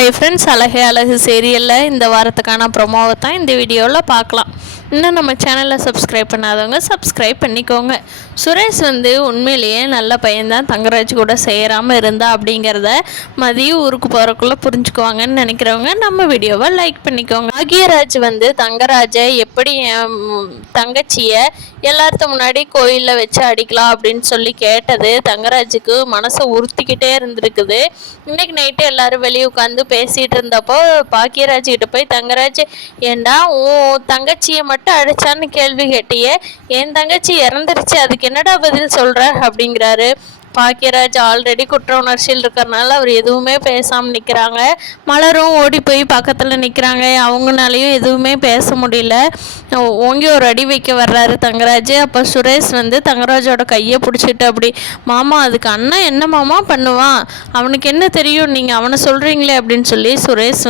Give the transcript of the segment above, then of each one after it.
Hi friends, அழகே அழகு சீரியலில் இந்த வாரத்துக்கான ப்ரொமோவை தான் இந்த வீடியோவில் பார்க்கலாம். இன்னும் நம்ம சேனலில் சப்ஸ்கிரைப் பண்ணாதவங்க சப்ஸ்கிரைப் பண்ணிக்கோங்க. சுரேஷ் உண்மையிலேயே நல்ல பையன்தான் தங்கராஜ் கூட செய்கிறாமல் இருந்தா அப்படிங்கிறத மதியம் ஊருக்கு போகிறக்குள்ளே புரிஞ்சுக்குவாங்கன்னு நினைக்கிறவங்க நம்ம வீடியோவை லைக் பண்ணிக்கோங்க. பாக்யராஜ் தங்கராஜை எப்படி தங்கச்சியை எல்லார்த்த முன்னாடி கோயிலில் வச்சு அடிக்கலாம் அப்படின்னு சொல்லி கேட்டது தங்கராஜுக்கு மனசை உறுத்திக்கிட்டே இருந்திருக்குது. இன்னைக்கு நைட்டு எல்லாரும் வெளியே உட்காந்து பேசிகிட்டு இருந்தப்போ பாக்யராஜ் கிட்ட போய் தங்கராஜ், ஏண்டா உன் தங்கச்சியை மட்டும் அடிச்சான்னு கேள்வி கேட்டியே, என் தங்கச்சி இறந்துருச்சு, அதுக்கு என்னடா பதில் சொல்ற அப்படிங்கிறாரு. பாக்யராஜ் ஆல்ரெடி குற்ற உணர்ச்சியில் இருக்கிறனால அவர் எதுவுமே பேசாமல் நிற்கிறாங்க. மலரும் ஓடி போய் பக்கத்தில் நிற்கிறாங்க. அவங்களாலையும் எதுவுமே பேச முடியல. ஓங்கி ஒரு அடி வைக்க வர்றாரு தங்கராஜ். அப்போ சுரேஷ் தங்கராஜோட கையை பிடிச்சிட்டு, அப்படி மாமா அதுக்கு அண்ணன் என்ன மாமா பண்ணுவான், அவனுக்கு என்ன தெரியும், நீங்கள் அவனை சொல்கிறீங்களே அப்படின்னு சொல்லி சுரேஷ்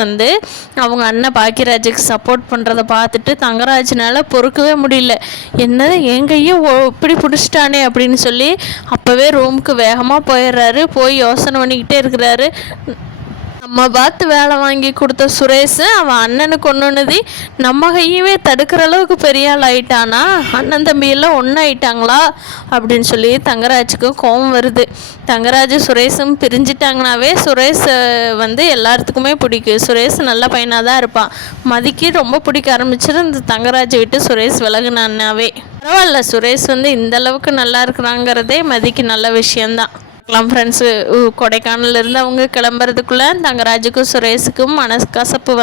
அவங்க அண்ணன் பாக்யராஜுக்கு சப்போர்ட் பண்ணுறதை பார்த்துட்டு தங்கராஜனால் பொறுக்கவே முடியல. என்னது என் கையை இப்படி பிடிச்சிட்டானே அப்படின்னு சொல்லி அப்போவே ரூமுக்கு வேகமாக போயிடுறாரு. போய் யோசனை பண்ணிக்கிட்டே இருக்கிறாரு. நம்ம பார்த்து வேலை வாங்கி கொடுத்த சுரேஷ் அவன் அண்ணனுக்கு ஒன்றுனது நம்ம கையவே தடுக்கிற அளவுக்கு பெரிய ஆள் ஆயிட்டானா, அண்ணன் தம்பியெல்லாம் ஒன்றாயிட்டாங்களா அப்படின்னு சொல்லி தங்கராஜுக்கு கோபம் வருது. தங்கராஜ் சுரேஷும் பிரிஞ்சிட்டாங்கனாவே சுரேஷ் எல்லாத்துக்குமே பிடிக்கும். சுரேஷ் நல்ல பையனாக தான் இருப்பான். மதிக்கு ரொம்ப பிடிக்க ஆரம்பிச்சிரு இந்த தங்கராஜை விட்டு சுரேஷ் விலகுனாவே. பரவாயில்ல, சுரேஷ் இந்த அளவுக்கு நல்லா இருக்கிறாங்கிறதே மதிக்கு நல்ல விஷயந்தான். ஃப்ரெண்ட்ஸு கொடைக்கானலிருந்து அவங்க கிளம்புறதுக்குள்ளே தங்கராஜுக்கும் சுரேஷுக்கும் மனக்கசப்பு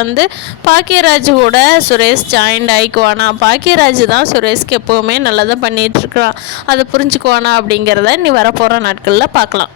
பாக்யராஜ் கூட சுரேஷ் ஜாயின்ட் ஆகிக்குவானா, பாக்யராஜ் தான் சுரேஷ்க்கு எப்போவுமே நல்லதாக பண்ணிகிட்ருக்குறான், அதை புரிஞ்சுக்குவானா அப்படிங்கிறத இனி வரப்போகிற நாட்களில் பார்க்கலாம்.